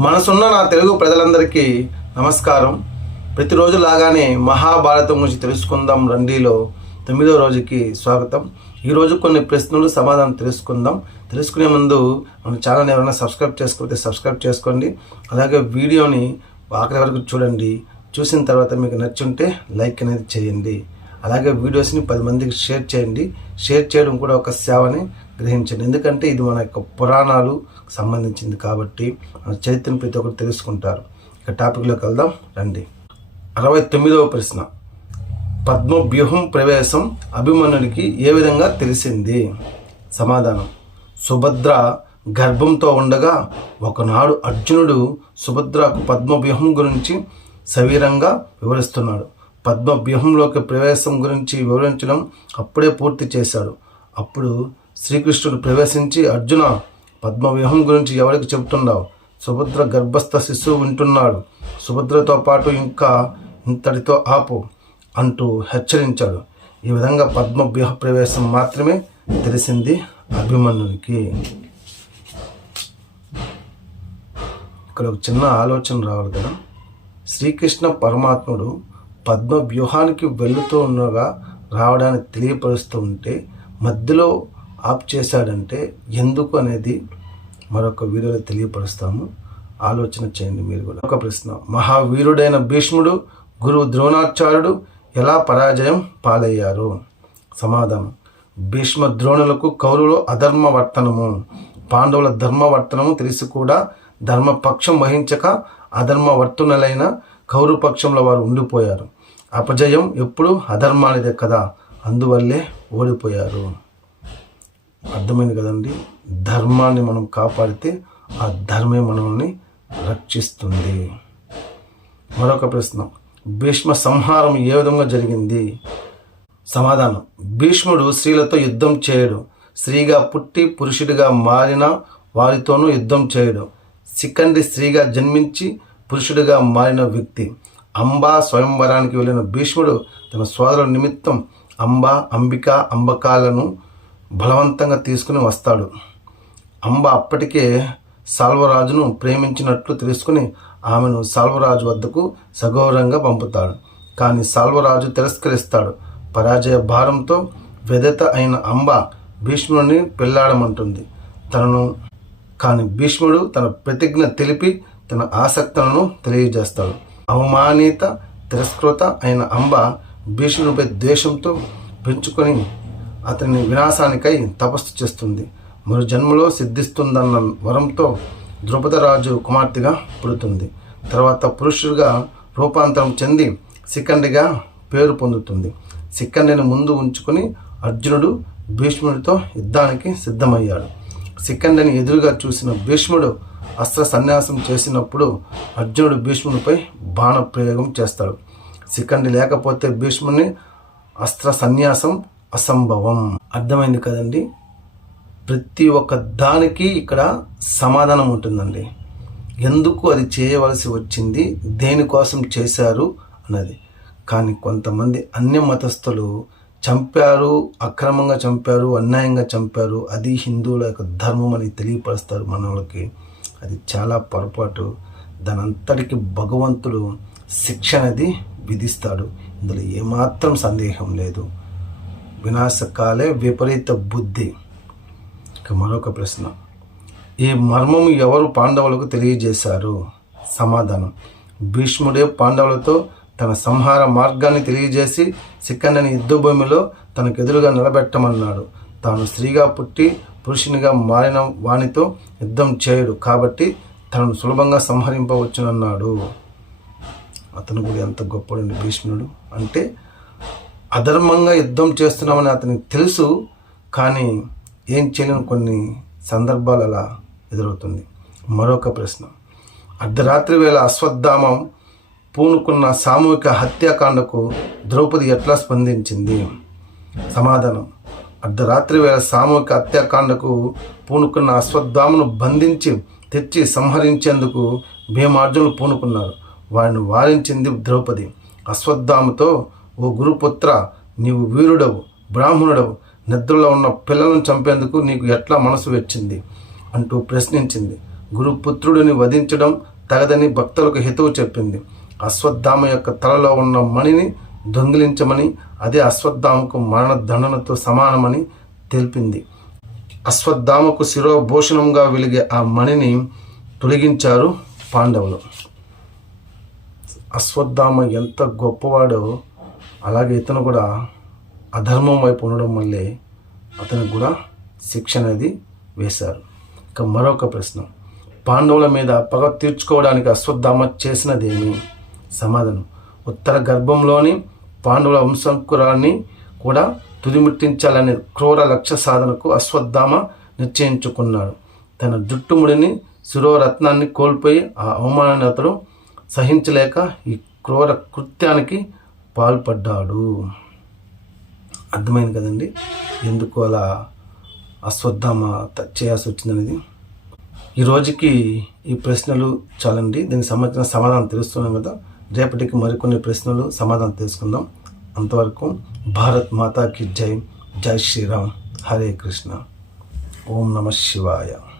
మనసున్న నా తెలుగు ప్రజలందరికీ నమస్కారం. ప్రతిరోజు లాగానే మహాభారతం గురించి తెలుసుకుందాం రండిలో తొమ్మిదో రోజుకి స్వాగతం. ఈరోజు కొన్ని ప్రశ్నలు సమాధానం తెలుసుకుందాం. తెలుసుకునే ముందు మన ఛానల్ ఎవరైనా సబ్స్క్రైబ్ చేసుకోకపోతే సబ్స్క్రైబ్ చేసుకోండి. అలాగే వీడియోని ఆఖరి వరకు చూడండి. చూసిన తర్వాత మీకు నచ్చుంటే లైక్ అనేది చేయండి. అలాగే వీడియోస్ని పది మందికి షేర్ చేయండి. షేర్ చేయడం కూడా ఒక సేవని గ్రహించండి. ఎందుకంటే ఇది మన యొక్క పురాణాలు సంబంధించింది కాబట్టి చరిత్రను ప్రతి ఒక్కరు తెలుసుకుంటారు. ఇక టాపిక్లోకి వెళ్దాం రండి. అరవై తొమ్మిదవ ప్రశ్న. పద్మవ్యూహం ప్రవేశం అభిమన్యుడికి ఏ విధంగా తెలిసింది? సమాధానం. సుభద్ర గర్భంతో ఉండగా ఒకనాడు అర్జునుడు సుభద్రకు పద్మవ్యూహం గురించి సవీరంగా వివరిస్తున్నాడు. పద్మవ్యూహంలోకి ప్రవేశం గురించి వివరించడం అప్పుడే పూర్తి చేశాడు. అప్పుడు శ్రీకృష్ణుడు ప్రవేశించి అర్జున పద్మవ్యూహం గురించి ఎవరికి చెబుతున్నావు? సుభద్ర గర్భస్థ శిశువు వింటున్నాడు. సుభద్రతో పాటు ఇంకా ఇంతటితో ఆపు అంటూ హెచ్చరించాడు. ఈ విధంగా పద్మవ్యూహ ప్రవేశం మాత్రమే తెలిసింది అభిమన్యునికి. ఇక్కడ ఒక చిన్న ఆలోచన రావాలి కదా. శ్రీకృష్ణ పరమాత్ముడు పద్మ వ్యూహానికి వెళుతూ ఉండగా రావడానికి తెలియపరుస్తూ ఉంటే మధ్యలో ఆప్ చేశాడంటే ఎందుకు అనేది మరొక వీడియోలో తెలియపరుస్తాము. ఆలోచన చేయండి మీరు కూడా. ఒక ప్రశ్న. మహావీరుడైన భీష్ముడు గురువు ద్రోణాచార్యుడు ఎలా పరాజయం పాలయ్యారు? సమాధానం. భీష్మ ద్రోణులకు కౌరవులు అధర్మ వర్తనము పాండవుల ధర్మవర్తనము తెలిసి కూడా ధర్మపక్షం వహించక అధర్మ వర్తనులైన వారు ఉండిపోయారు. అపజయం ఎప్పుడు అధర్మానిదే కదా అందువల్లే ఓడిపోయారు. అర్థమైంది కదండి? ధర్మాన్ని మనం కాపాడితే ఆ ధర్మే మనల్ని రక్షిస్తుంది. మరొక ప్రశ్న. భీష్మ సంహారం ఏ విధంగా జరిగింది? సమాధానం. భీష్ముడు స్త్రీలతో యుద్ధం చేయడు. స్త్రీగా పుట్టి పురుషుడిగా మారిన వారితోనూ యుద్ధం చేయడు. సికండి స్త్రీగా జన్మించి పురుషుడిగా మారిన వ్యక్తి. అంబా స్వయంవరానికి వెళ్ళిన భీష్ముడు తన సోదరుల నిమిత్తం అంబ అంబిక అంబకాలను బలవంతంగా తీసుకుని వస్తాడు. అంబ అప్పటికే సాల్వరాజును ప్రేమించినట్లు తెలుసుకుని ఆమెను సాల్వరాజు వద్దకు సగౌరవంగా పంపుతాడు. కానీ సాల్వరాజు తిరస్కరిస్తాడు. పరాజయ భారంతో వెదత అయిన అంబ భీష్ముడిని పెళ్ళాడమంటుంది. తనను కానీ భీష్ముడు తన ప్రతిజ్ఞ తెలిపి తన ఆసక్తులను తెలియజేస్తాడు. అవమానిత తిరస్కృత అయిన అంబ భీష్ముడిపై ద్వేషంతో పెంచుకొని అతని వినాశానికై తపస్సు చేస్తుంది. మరు జన్మలో సిద్ధిస్తుందన్న వరంతో ద్రుపదరాజు కుమార్తెగా పుడుతుంది. తర్వాత పురుషుడిగా రూపాంతరం చెంది సికండిగా పేరు పొందుతుంది. సికండిని ముందు ఉంచుకుని అర్జునుడు భీష్ముడితో యుద్ధానికి సిద్ధమయ్యాడు. సికండిని ఎదురుగా చూసిన భీష్ముడు అస్త్ర సన్యాసం చేసినప్పుడు అర్జునుడు భీష్మునిపై బాణ ప్రయోగం చేస్తాడు. సికండి లేకపోతే భీష్ముని అస్త్ర సన్యాసం అసంభవం. అర్థమైంది కదండి? ప్రతి ఒక్క దానికి ఇక్కడ సమాధానం ఉంటుందండి. ఎందుకు అది చేయవలసి వచ్చింది? దేనికోసం చేశారు? అన్నది. కానీ కొంతమంది అన్య మతస్థులు చంపారు అక్రమంగా చంపారు అన్యాయంగా చంపారు. అది హిందువుల యొక్క ధర్మం అని తెలియపరుస్తారు మన అది చాలా పొరపాటు. దాని అంతటికి భగవంతుడు శిక్ష అనేది విధిస్తాడు. ఇందులో ఏమాత్రం సందేహం లేదు. వినాశకాలే విపరీత బుద్ధి. ఇక మరొక ప్రశ్న. ఈ మర్మము ఎవరు పాండవులకు తెలియజేశారు? సమాధానం. భీష్ముడే పాండవులతో తన సంహార మార్గాన్ని తెలియజేసి సిక్కన్నని యుద్ధభూమిలో తనకు ఎదురుగా నిలబెట్టమన్నాడు. తాను స్త్రీగా పుట్టి పురుషునిగా మారిన వానితో యుద్ధం చేయడు కాబట్టి తనను సులభంగా సంహరింపవచ్చునన్నాడు. అతను కూడా ఎంత గొప్పడండి భీష్ముడు అంటే అధర్మంగా యుద్ధం చేస్తున్నామని అతనికి తెలుసు కానీ ఏం చేయలేని కొన్ని సందర్భాలు అలా ఎదురవుతుంది. మరొక ప్రశ్న. అర్ధరాత్రి వేళ అశ్వత్థామం పూనుకున్న సామూహిక హత్యాకాండకు ద్రౌపది ఎట్లా స్పందించింది? సమాధానం. అర్ధరాత్రి వేళ సామూహిక హత్యాకాండకు పూనుకున్న అశ్వత్థామను బంధించి తెచ్చి సంహరించేందుకు భీమార్జునులు పూనుకున్నారు. వారిని వారించింది ద్రౌపది. అశ్వత్థామతో ఓ గురుపుత్ర నీవు వీరుడవు బ్రాహ్మణుడవు. నిద్రలో ఉన్న పిల్లలను చంపేందుకు నీకు ఎట్లా మనసు వచ్చింది? అంటూ ప్రశ్నించింది. గురుపుత్రుడిని వధించడం తగదని భక్తులకు హితవు చెప్పింది. అశ్వత్థామ యొక్క తలలో ఉన్న మణిని దొంగిలించమని అదే అశ్వత్థామకు మరణదండనతో సమానమని తెలిపింది. అశ్వత్థామకు శిరోభూషణంగా వెలిగే ఆ మణిని తొలగించారు పాండవులు. అశ్వత్థామ ఎంత గొప్పవాడో అలాగే ఇతను కూడా అధర్మం వైపు ఉండడం వల్లే అతనికి కూడా శిక్ష అనేది వేశారు. ఇక మరొక ప్రశ్న. పాండవుల మీద పగ తీర్చుకోవడానికి అశ్వత్థామ చేసినదేమి? సమాధానం. ఉత్తర గర్భంలోని పాండవుల వంశంకురాన్ని కూడా తుదిముట్టించాలనే క్రూర లక్ష్య సాధనకు అశ్వత్థామ నిశ్చయించుకున్నాడు. తన జుట్టుముడిని శిరోరత్నాన్ని కోల్పోయి ఆ అవమానాన్ని అతడు సహించలేక ఈ క్రూర కృత్యానికి పాల్పడ్డాడు. అర్థమైంది కదండి? ఎందుకు అలా అశ్వత్థామ చేయాల్సి వచ్చిందనేది? ఈ రోజుకి ఈ ప్రశ్నలు చాలండి. దీనికి సంబంధించిన సమాధానం తెలుస్తున్నాం కదా. రేపటికి మరికొన్ని ప్రశ్నలు సమాధానం తెలుసుకుందాం. అంతవరకు భారత్ మాతాకి జై. జై శ్రీరామ్. హరే కృష్ణ. ఓం నమ శివాయ.